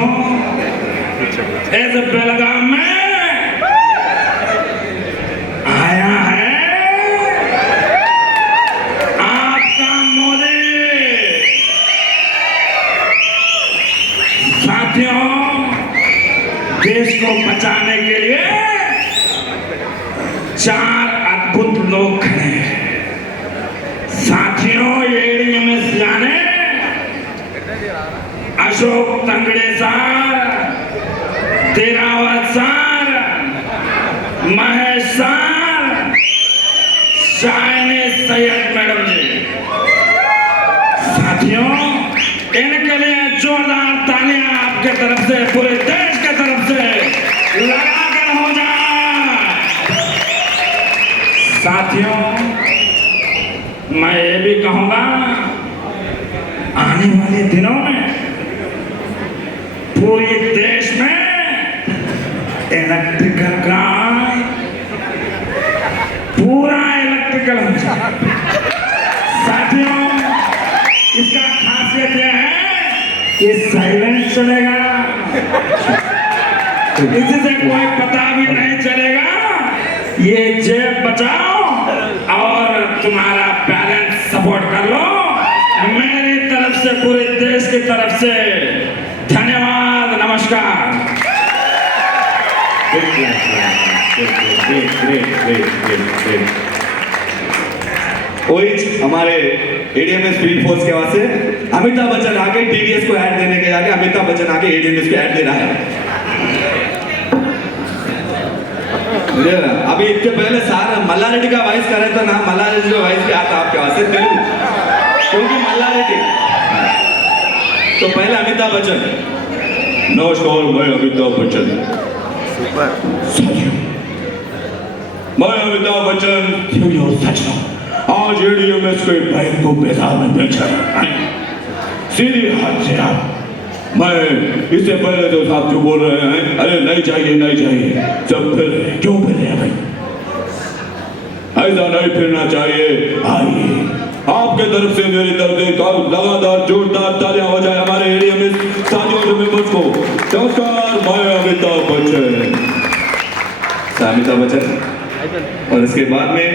साथियों, इस बेलगाम में आया है आपका मोदी। साथियों, देश को बचाने के लिए 4 अद्भुत लोग खड़े हैं। साथियों, एडीएमएस जाने अशोक तंगड़े सार, तेरावत सार, महेश सार, शायने सैयद मैडम जी। साथियों, इनके लिए जोरदार तालियां आपके तरफ से, पूरे देश के तरफ से लगाकर हो जाए। साथियों, मैं ये भी कहूंगा, आने वाले दिनों में पूरे देश में इलेक्ट्रिकल का पूरा इलेक्ट्रिकल हो जाए। साथियों, इसका खासियत यह है कि साइलेंट चलेगा, इससे कोई पता भी नहीं चलेगा। ये जेब बचाओ और तुम्हारा बैलेंस सपोर्ट कर लो। मेरी तरफ से, पूरे देश की तरफ से धन्यवाद, नमस्कार। हमारे एडीएमएस फील्ड फोर्स के वहां से अमिताभ बच्चन आके टीवीएस को ऐड देने के जाके अमिताभ बच्चन आके एडीएमएस को ऐड दे रहा है। अभी इसके पहले सारा मल्लारेड्डी का वॉइस कर रहे थे ना, मल्लारेड्डी का वॉइस क्या था आपके वहां से तेलुगु, क्योंकि मल्लारेड्डी तो पहले अमिताभ बच्चन। नमस्कार, मैं अमिताभ बच्चन। मैं अमिताभ बच्चन सच आज एडीएमएस के बाइक को बाजार में बेचा है सीधे हाथ से। आप मैं इससे पहले तो साहब जो बोल रहे हैं, अरे नहीं चाहिए नहीं चाहिए, सब फिर क्यों फिर रहे भाई? ऐसा नहीं फिरना चाहिए। आइए, आपके तरफ से मेरी तरफ से लगातार जोरदार तालियां हो जाए हमारे एडीएमएस साथियों और मेंबर्स को। नमस्कार, मैं अमिताभ बच्चन। अमिताभ बच्चन और इसके बाद में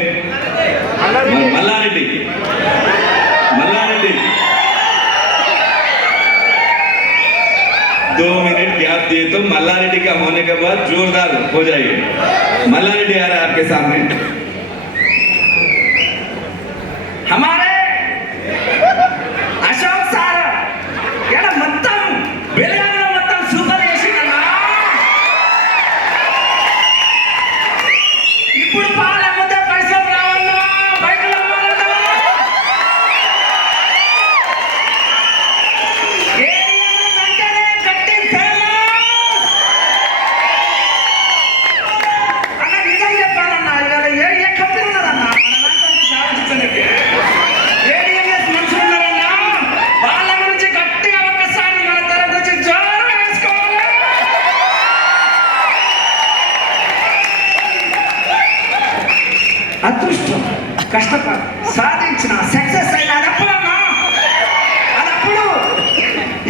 मल्लारेड्डी। मल्लारेड्डी 2 मिनट गैप दिए तो मल्लारेड्डी का होने के बाद जोरदार हो जाइए। मल्लारेड्डी आ रहा है आपके सामने। हमारे अशोक सार यार మొత్తం బెలగాంలో మొత్తం సూపర్ చేసిందన్నా। ఇప్పుడు పాల ముందే పైసలు రావన్నా, బైకులు అమ్మాలన్నా। ఏడీఎంఎస్ అంటేనే గట్టి ఫేమస్ అన్న, నిజం చెప్పాలన్నా, ఇవాళ ఏ కంపెనీ ఉన్నదన్నా మన దాంట్లో సాధించడానికి? ఏడీఎంఎస్ మనుషులు ఉన్నారన్నా, వాళ్ళ గురించి గట్టిగా ఒక్కసారి మన తరపు నుంచి జోరు వేసుకోవాలి. అదృష్టం, కష్టపడి సాధించిన సక్సెస్ అయిన అదప్పుడన్నా, అదప్పుడు.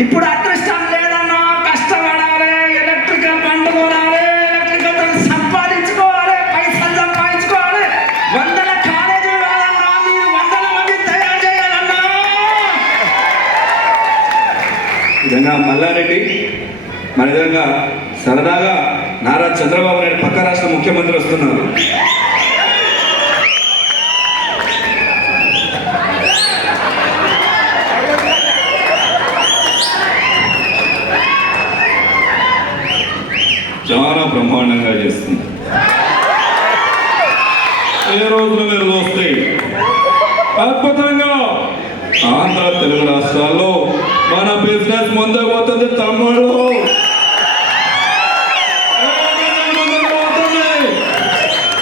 ఇప్పుడు అదృష్టం లేదన్నా, కష్టపడాలి, ఎలక్ట్రికల్ బండ్లు కొనాలి, ఎలక్ట్రికల్ సంపాదించుకోవాలి, పైసలు సంపాదించుకోవాలి. వందల కాలేజీలు కాదన్నా, మీరు వందల మంది తయారు చేయాలన్నా. విధంగా మల్లారెడ్డి మన విధంగా సరదాగా నారా చంద్రబాబు నాయుడు పక్క రాష్ట్ర ముఖ్యమంత్రి వస్తున్నారు. చాలా బ్రహ్మాండంగా చేస్తుంది. ఏ రోజున మీరు చూస్తే అద్భుతంగా ఆంధ్ర తెలుగు రాష్ట్రాల్లో మన బిజినెస్ ముందుకు పోతుంది తమ్ముడు.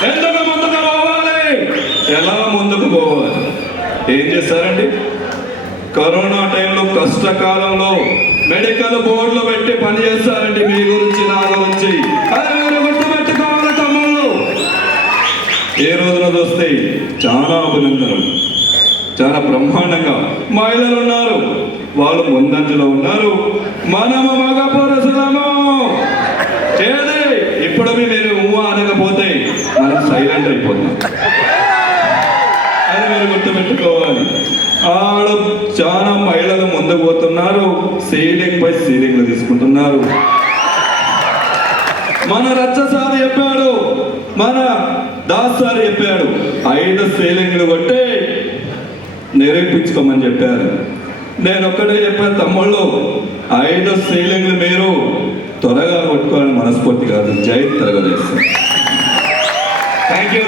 ఎందుకు ముందుకు పోవాలి, ఎలా ముందుకు పోవాలి, ఏం చేస్తారండి? కరోనా టైంలో కష్టకాలంలో మెడికల్ బోర్డులో పెట్టి పని చేస్తారండి మీ గురించి నా గురించి. అది మీరు గుర్తుపెట్టుకోవాలి తమ్ముళ్ళు. ఏ రోజున వస్తే చాలా అభినందనలు. చాలా బ్రహ్మాండంగా మహిళలు ఉన్నారు, వాళ్ళు ముందంజలో ఉన్నారు. మనము మగ పురుషులము. ఏది ఇప్పుడు మీరు ఊహ అనకపోతే మనం సైలెంట్ అయిపోతాం. అది మీరు గుర్తుపెట్టుకోవాలి. ఆడ చాలా మహిళలు ముందుకు పోతున్నారు, సీలింగ్ పై సీలింగ్లు తీసుకుంటున్నారు. మన రచ్చసారి చెప్పాడు, మన దాస్ సార్ చెప్పాడు, 5 సీలింగ్లు కొట్టి నిరూపించుకోమని చెప్పారు. నేను ఒక్కటే చెప్పాను, తమ్ముళ్ళు 5 సీలింగ్లు మీరు త్వరగా కొట్టుకోవాలని మనస్ఫూర్తి కాదు. జై తెలుగుదేశం. Thank you.